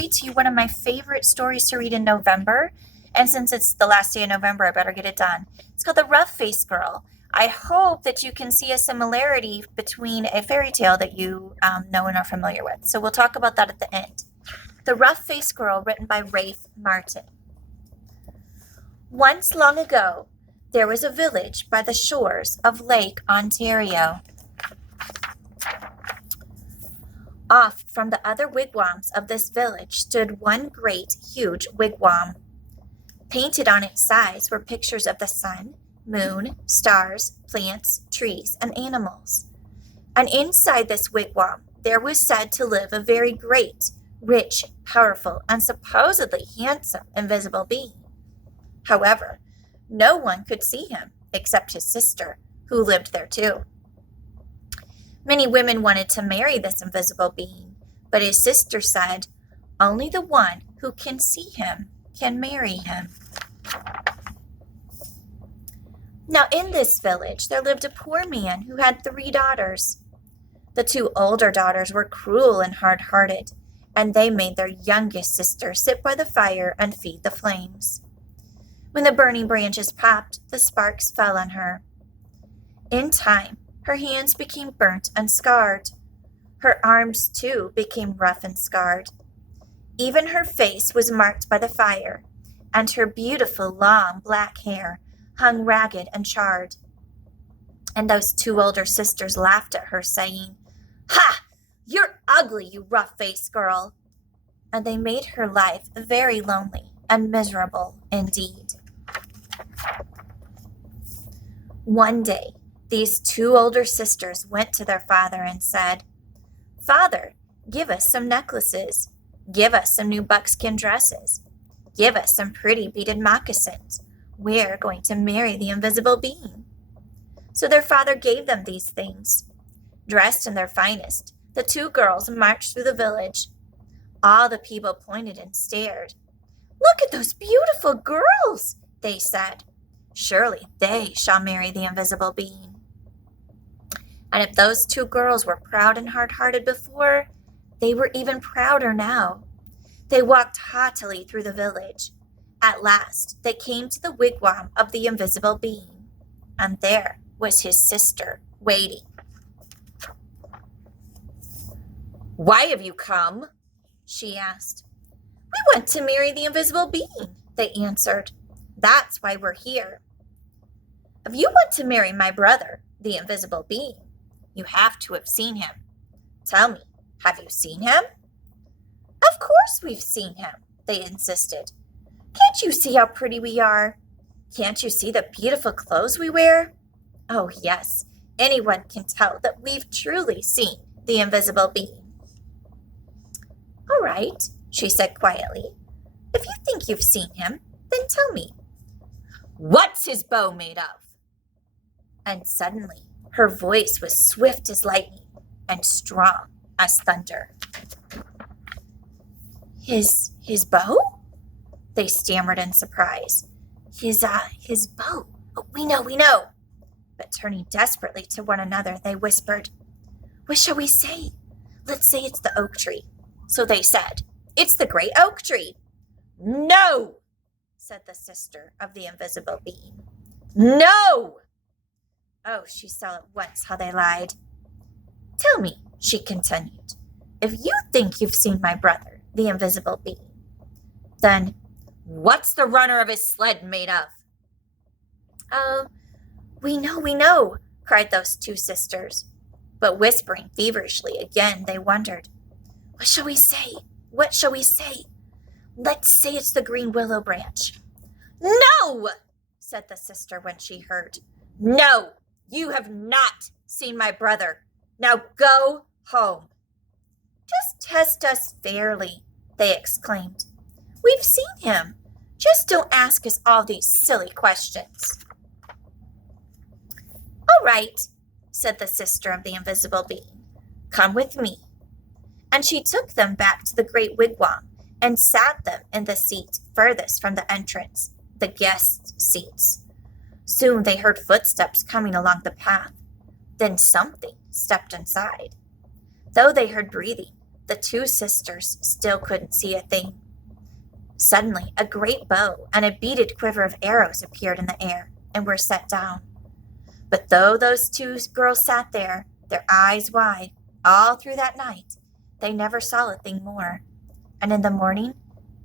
read to you one of my favorite stories to read in November. And since it's the last day of November, I better get it done. It's called The Rough-Faced Girl. I hope that you can see a similarity between a fairy tale that you know and are familiar with. So we'll talk about that at the end. The Rough-Faced Girl, written by Rafe Martin. Once long ago, there was a village by the shores of Lake Ontario. Off from the other wigwams of this village stood one great, huge wigwam. Painted on its sides were pictures of the sun, moon, stars, plants, trees, and animals. And inside this wigwam, there was said to live a very great, rich, powerful, and supposedly handsome invisible being. However, no one could see him except his sister, who lived there too. Many women wanted to marry this invisible being, but his sister said, only the one who can see him can marry him. Now in this village there lived a poor man who had 3 daughters. The 2 older daughters were cruel and hard-hearted, and they made their youngest sister sit by the fire and feed the flames. When the burning branches popped, the sparks fell on her. In time, her hands became burnt and scarred. Her arms, too, became rough and scarred. Even her face was marked by the fire, and her beautiful long black hair hung ragged and charred. And those 2 older sisters laughed at her, saying, "Ha! You're ugly, you rough-faced girl!" And they made her life very lonely and miserable indeed. One day, these 2 older sisters went to their father and said, "Father, give us some necklaces. Give us some new buckskin dresses. Give us some pretty beaded moccasins. We're going to marry the invisible being." So their father gave them these things. Dressed in their finest, the 2 girls marched through the village. All the people pointed and stared. "Look at those beautiful girls," they said. "Surely they shall marry the invisible being." And if those 2 girls were proud and hard-hearted before, they were even prouder now. They walked haughtily through the village. At last, they came to the wigwam of the invisible being, and there was his sister waiting. "Why have you come?" she asked. "We want to marry the invisible being," they answered. "That's why we're here." "If you want to marry my brother, the invisible being, you have to have seen him. Tell me, have you seen him?" "Of course we've seen him," they insisted. "Can't you see how pretty we are? Can't you see the beautiful clothes we wear? Oh, yes, anyone can tell that we've truly seen the invisible being." "All right," she said quietly. "If you think you've seen him, then tell me. What's his bow made of?" And suddenly, her voice was swift as lightning and strong as thunder. His bow?" they stammered in surprise. His bow. Oh, we know. But turning desperately to one another, they whispered, "What shall we say? Let's say it's the oak tree." So they said, "It's the great oak tree." "No," said the sister of the invisible being. "No." Oh, she saw at once how they lied. "Tell me," she continued, "if you think you've seen my brother, the invisible being, then what's the runner of his sled made of?" We know, cried those 2 sisters. But whispering feverishly again, they wondered, What shall we say? What shall we say? Let's say it's the green willow branch." "No," said the sister when she heard. "No, you have not seen my brother. Now go home." "Just test us fairly," they exclaimed. "We've seen him. Just don't ask us all these silly questions." "All right," said the sister of the invisible being. "Come with me." And she took them back to the great wigwam and sat them in the seat furthest from the entrance, the guest seats. Soon they heard footsteps coming along the path. Then something stepped inside. Though they heard breathing, the two sisters still couldn't see a thing. Suddenly, a great bow and a beaded quiver of arrows appeared in the air and were set down. But though those two girls sat there, their eyes wide, all through that night, they never saw a thing more. And in the morning,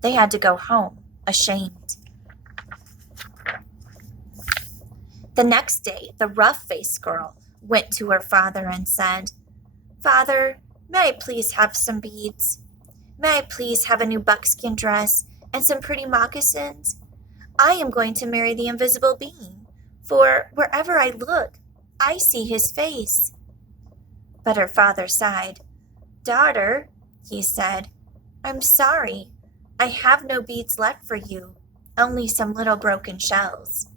they had to go home, ashamed. The next day, the rough-faced girl went to her father and said, "Father, may I please have some beads? May I please have a new buckskin dress and some pretty moccasins? I am going to marry the invisible being, for wherever I look, I see his face." But her father sighed. "Daughter," he said, "I'm sorry. I have no beads left for you, only some little broken shells.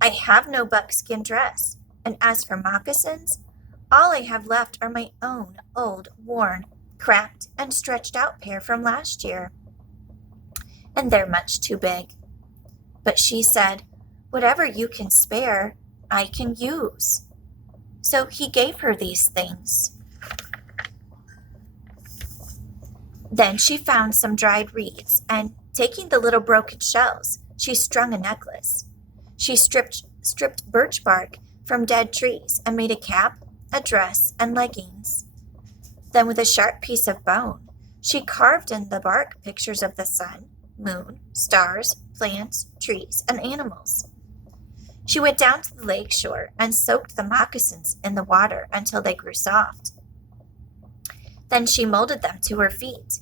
I have no buckskin dress, and as for moccasins, all I have left are my own old, worn, cracked, and stretched out pair from last year. And they're much too big." But she said, "Whatever you can spare, I can use." So he gave her these things. Then she found some dried reeds, and taking the little broken shells, she strung a necklace. She stripped birch bark from dead trees and made a cap, a dress, and leggings. Then with a sharp piece of bone, she carved in the bark pictures of the sun, moon, stars, plants, trees, and animals. She went down to the lake shore and soaked the moccasins in the water until they grew soft. Then she molded them to her feet,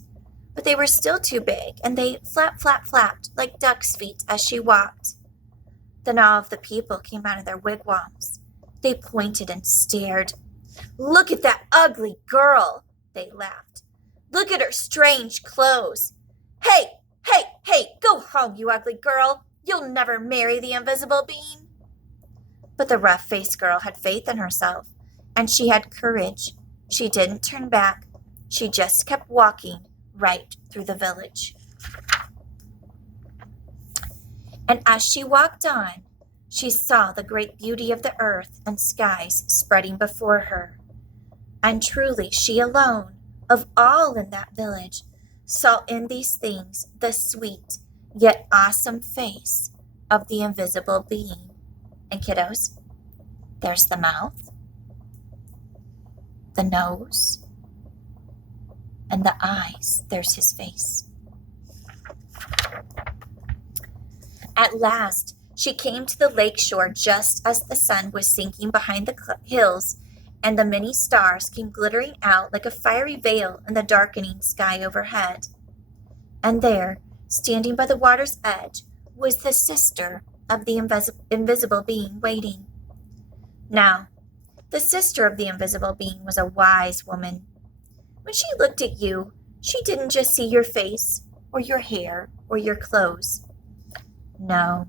but they were still too big, and they flapped like duck's feet as she walked. Then all of the people came out of their wigwams. They pointed and stared. "Look at that ugly girl," they laughed. "Look at her strange clothes. Hey, go home, you ugly girl. You'll never marry the invisible being." But the rough-faced girl had faith in herself, and she had courage. She didn't turn back. She just kept walking right through the village. And as she walked on, she saw the great beauty of the earth and skies spreading before her. And truly she alone, of all in that village, saw in these things the sweet yet awesome face of the invisible being. And kiddos, there's the mouth, the nose, and the eyes. There's his face. At last, she came to the lake shore just as the sun was sinking behind the hills, and the many stars came glittering out like a fiery veil in the darkening sky overhead. And there, standing by the water's edge, was the sister of the invisible being waiting. Now, the sister of the invisible being was a wise woman. When she looked at you, she didn't just see your face or your hair or your clothes. No,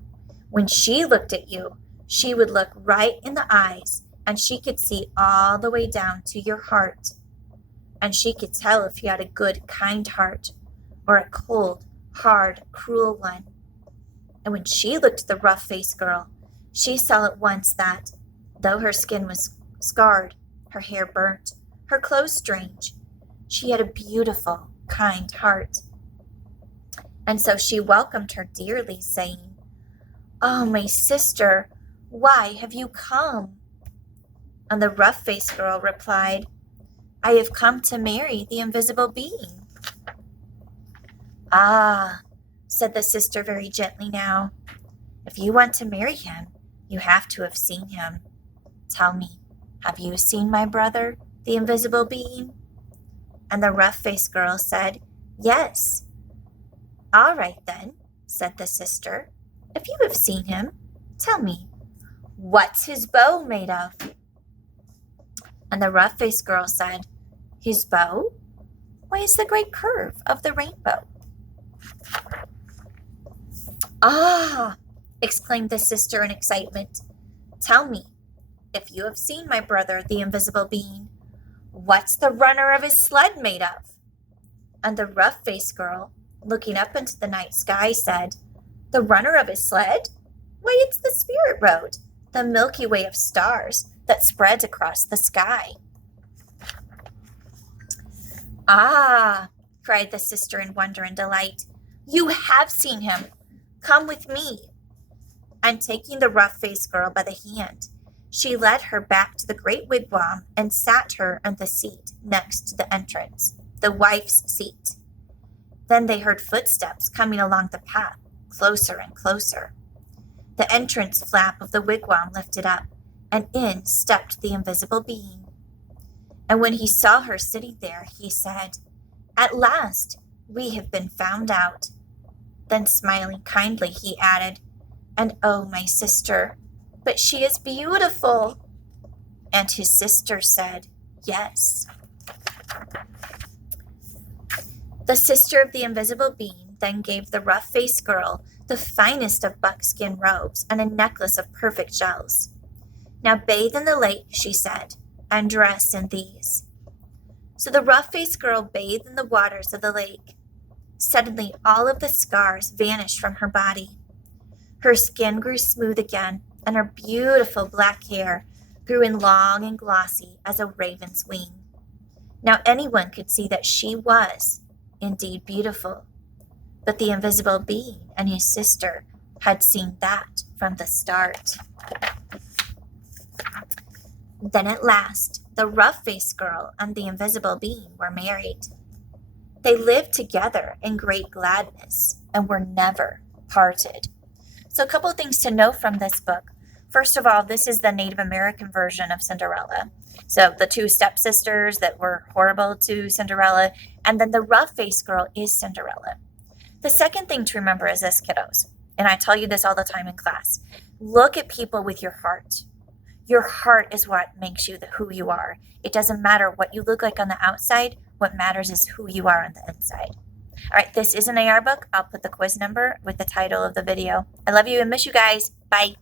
when she looked at you, she would look right in the eyes, and she could see all the way down to your heart. And she could tell if you had a good, kind heart or a cold, hard, cruel one. And when she looked at the rough-faced girl, she saw at once that, though her skin was scarred, her hair burnt, her clothes strange, she had a beautiful, kind heart. And so she welcomed her dearly, saying, "Oh, my sister, why have you come?" And the rough-faced girl replied, "I have come to marry the invisible being." "Ah," said the sister very gently now, "if you want to marry him, you have to have seen him. Tell me, have you seen my brother, the invisible being?" And the rough-faced girl said, "Yes." "All right then," said the sister, "if you have seen him, tell me, what's his bow made of?" And the rough-faced girl said, "His bow? Why, it's the great curve of the rainbow." "Ah!" exclaimed the sister in excitement. "Tell me, if you have seen my brother, the invisible being, what's the runner of his sled made of?" And the rough-faced girl, looking up into the night sky, said, "The runner of his sled? Why, it's the spirit road, the Milky Way of stars that spreads across the sky." Ah, cried the sister in wonder and delight. You have seen him. Come with me. And taking the rough-faced girl by the hand, she led her back to the great wigwam and sat her on the seat next to the entrance, the wife's seat. Then they heard footsteps coming along the path, closer and closer. The entrance flap of the wigwam lifted up, and in stepped the invisible being. And when he saw her sitting there, he said, At last, we have been found out. Then smiling kindly, he added, And oh, my sister, but she is beautiful. And his sister said, Yes. The sister of the invisible being then gave the rough-faced girl the finest of buckskin robes and a necklace of perfect shells. Now bathe in the lake, she said, and dress in these. So the rough-faced girl bathed in the waters of the lake. Suddenly all of the scars vanished from her body. Her skin grew smooth again, and her beautiful black hair grew in long and glossy as a raven's wing. Now anyone could see that she was indeed beautiful, but the invisible being and his sister had seen that from the start. Then at last, the rough-faced girl and the invisible being were married. They lived together in great gladness and were never parted. So a couple of things to know from this book. First of all, this is the Native American version of Cinderella. So the two stepsisters that were horrible to Cinderella, and then the rough-faced girl is Cinderella. The second thing to remember is this, kiddos, and I tell you this all the time in class. Look at people with your heart. Your heart is what makes you who you are. It doesn't matter what you look like on the outside. What matters is who you are on the inside. All right, this is an AR book. I'll put the quiz number with the title of the video. I love you and miss you guys. Bye.